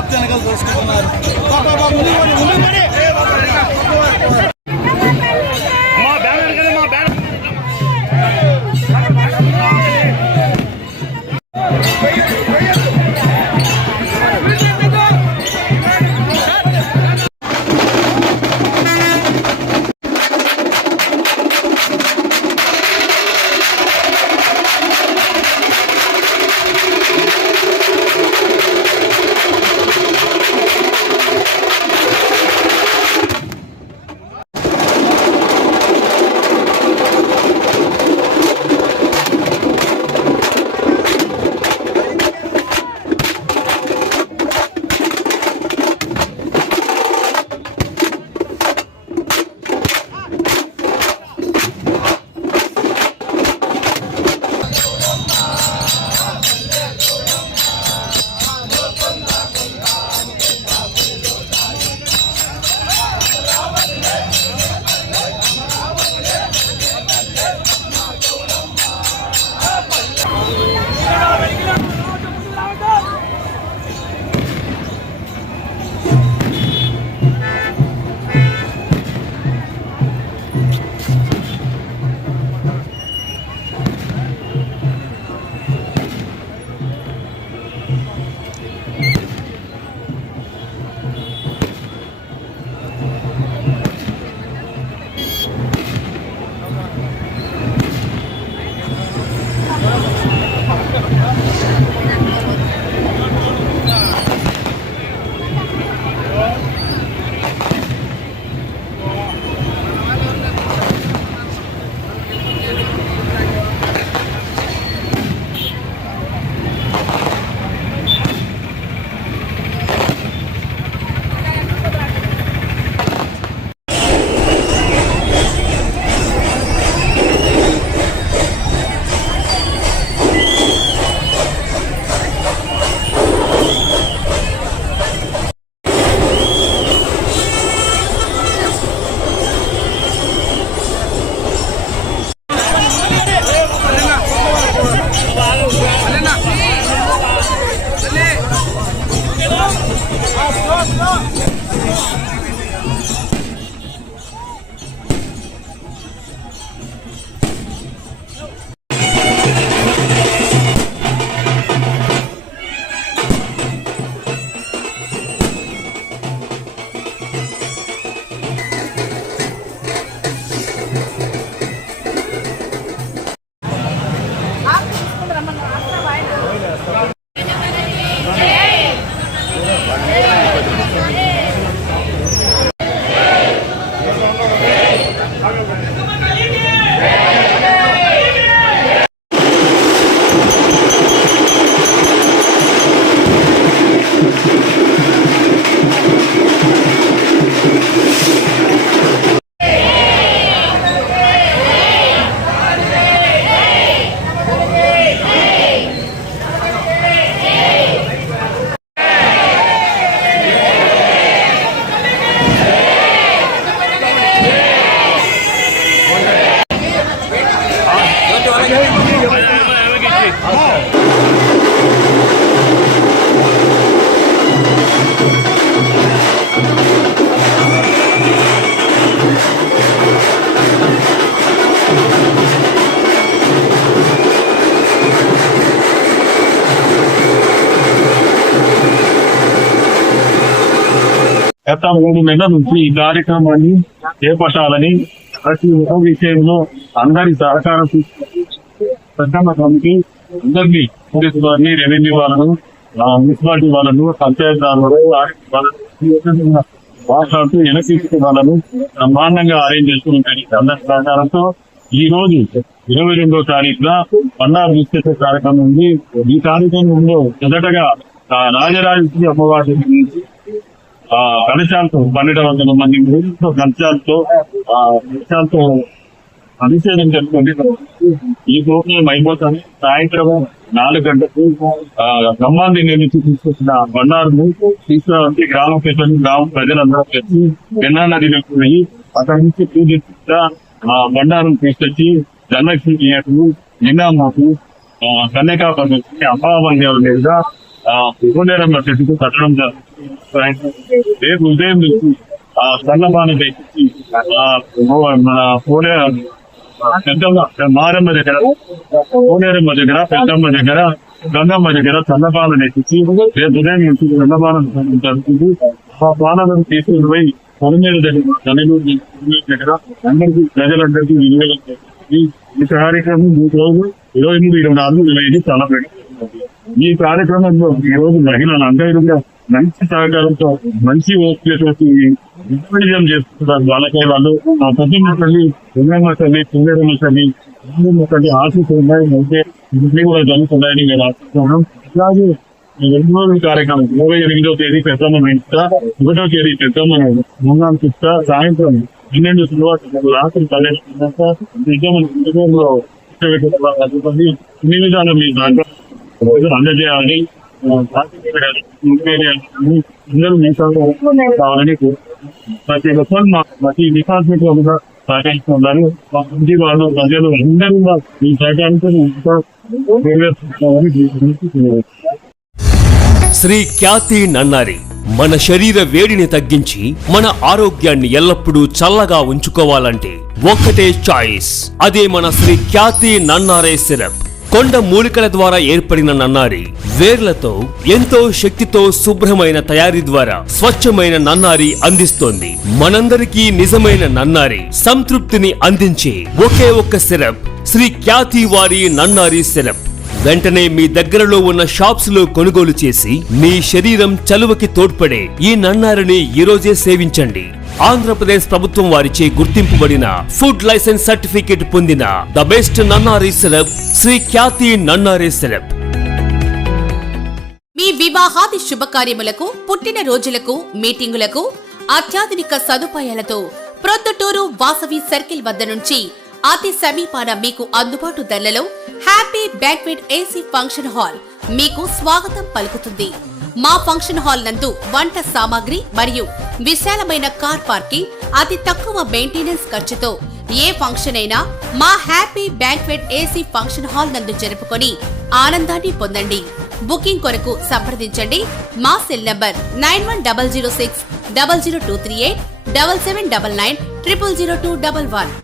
ఆప్షన్గా చూసుకుంటున్నారు. గత 3 నెలల నుంచి ఈ కార్యక్రమాన్ని చేపట్టాలని ప్రతి ఒక్క విషయంలో అందరి సహకారం ప్రథమ కమిటీ అందరినీ పోలీసు వారిని, రెవెన్యూ వాళ్ళను, మున్సిపాలిటీ వాళ్ళను, పంచాయతీ మాట్లాడుతూ ఎన్ఎస్సీ వాళ్ళను బ్రహ్మాండంగా అరేంజ్ చేసుకున్నాయి. అందరి సహకారంతో ఈ రోజు 22వ తారీఖున పండారు నిశ్చిత కార్యక్రమం ఉంది. ఈ కార్యక్రమంలో మొదటగా రాజరాజేశ్వరి అమ్మవారి కలశాలతో 1200 మంది కలశాలతో అభిషేకం చేసుకోండి. ఈ ప్రోగ్రాం అయిపోతాను. సాయంత్రం 4 గంటలకు ఖమ్మాన్ని నిర్మించి తీసుకొచ్చిన బండారును తీసుకురావాలని గ్రామ పెద్దలు గ్రామ ప్రజలందరూ కలిసి పెన్నా నదిలో పోయి అక్కడి నుంచి పూజించిన బండారును తీసుకొచ్చి ధనలక్ష్మి థియేటర్లు నిన్నామాకు కన్యకాపతి అమ్మావందేవుల మీదుగా ఉపనేరమ్మ చెట్టుకు కట్టడం జరుగుతుంది. రేపు ఉదయం నుంచి సన్నపాన తెచ్చి మన పెద్దమ్మ మారమ్మ దగ్గర కోనేరమ్మ దగ్గర పెద్దమ్మ దగ్గర గంగమ్మ దగ్గర సన్నపాలను ఎక్కించి రేపు ఉదయం నుంచి సన్నపానం జరుగుతుంది. ఆ పాలనను తీసుకుని పోయి పొలమేరు దగ్గర తనలూరు దగ్గర అందరికీ ప్రజలందరికీ వినియోగం ఈ కార్యక్రమం 3 రోజులు 23, 24, 25 చాలా పెట్టుకుంటుంది. ఈ కార్యక్రమంలో ఈ రోజు మహిళలందరూ కూడా మంచి సహకారంతో మంచి ఓపికతోటి విజయం చేస్తున్నారు. వాళ్ళకే వాళ్ళు ఆ పొద్దున్న తల్లి పుణ్యమ్మ తల్లి పుణ్యమ్మ తల్లి తల్లి ఆశీస్సు ఉన్నాయి. అయితే ఇవన్నీ కూడా జరుగుతున్నాయని మేము ఆశిస్తున్నాం. అలాగే 2 రోజుల కార్యక్రమం 28వ తేదీ పెద్దమ్మ ఇస్తా, 1వ తేదీ పెద్దమ్మ ముంగానికి ఇస్తా, సాయంత్రం 12 తర్వాత రాత్రి 12 అన్ని విధాలు మీ దాంట్లో అందజేయాలని అందరూ మీ కావాలని ప్రతి ఒక్కరు ప్రతి డిపార్ట్మెంట్ లో కూడా సహకరిస్తున్నారు. మా ఇంటి వాళ్ళు ప్రజలు అందరూ కూడా ఈ సహకారంతో ఇంకా శ్రీ ఖ్యాతి నన్నారి మన శరీర వేడిని తగ్గించి మన ఆరోగ్యాన్ని ఎల్లప్పుడూ చల్లగా ఉంచుకోవాలంటే ఒక్కటే చాయిస్, అదే మన శ్రీ ఖ్యాతి నన్నారే సిరప్. కొండ మూలికల ద్వారా ఏర్పడిన నన్నారి వేర్లతో ఎంతో శక్తితో శుభ్రమైన తయారీ ద్వారా స్వచ్ఛమైన నన్నారి అందిస్తోంది. మనందరికీ నిజమైన నన్నారి సంతృప్తిని అందించే ఒకే ఒక్క సిరప్ శ్రీ ఖ్యాతి వారి నన్నారి సిరప్. వెంటనే మీ దగ్గరలో ఉన్న షాప్స్ లో కొనుగోలు చేసి మీ శరీరం చలువకి తోడ్పడే ఈ నన్నారిని ఈ రోజే సేవించండి. ఆంధ్రప్రదేశ్ ప్రభుత్వం వారిచే గుర్తింపుబడిన ఫుడ్ లైసెన్స్ సర్టిఫికేట్ పొందిన ద బెస్ట్ నన్నారి సిరప్ శ్రీ ఖ్యాతి నన్నారి సిరప్. మీ వివాహాది శుభకార్యములకు, పుట్టిన రోజులకు, మీటింగులకు అత్యాధునిక సదుపాయాలతో ప్రొద్దుటూరు వాసవి సర్కిల్ వద్ద నుంచి అతి సమీపాన మీకు అందుబాటు ధరలలో happy banquet AC function hall మీకు స్వాగతం పలుకుతుంది. మా ఫంక్షన్ హాల్ నందు వంట సామాగ్రి మరియు విశాలమైన కార్ పార్కింగ్, అతి తక్కువ మెయింటెనెన్స్ ఖర్చుతో ఏ ఫంక్షన్ అయినా మా happy banquet AC function hall నందు జరుపుకొని ఆనందాన్ని పొందండి. బుకింగ్ కొరకు సంప్రదించండి. మా సెల్ నంబర్ 9100600238 7799 000211.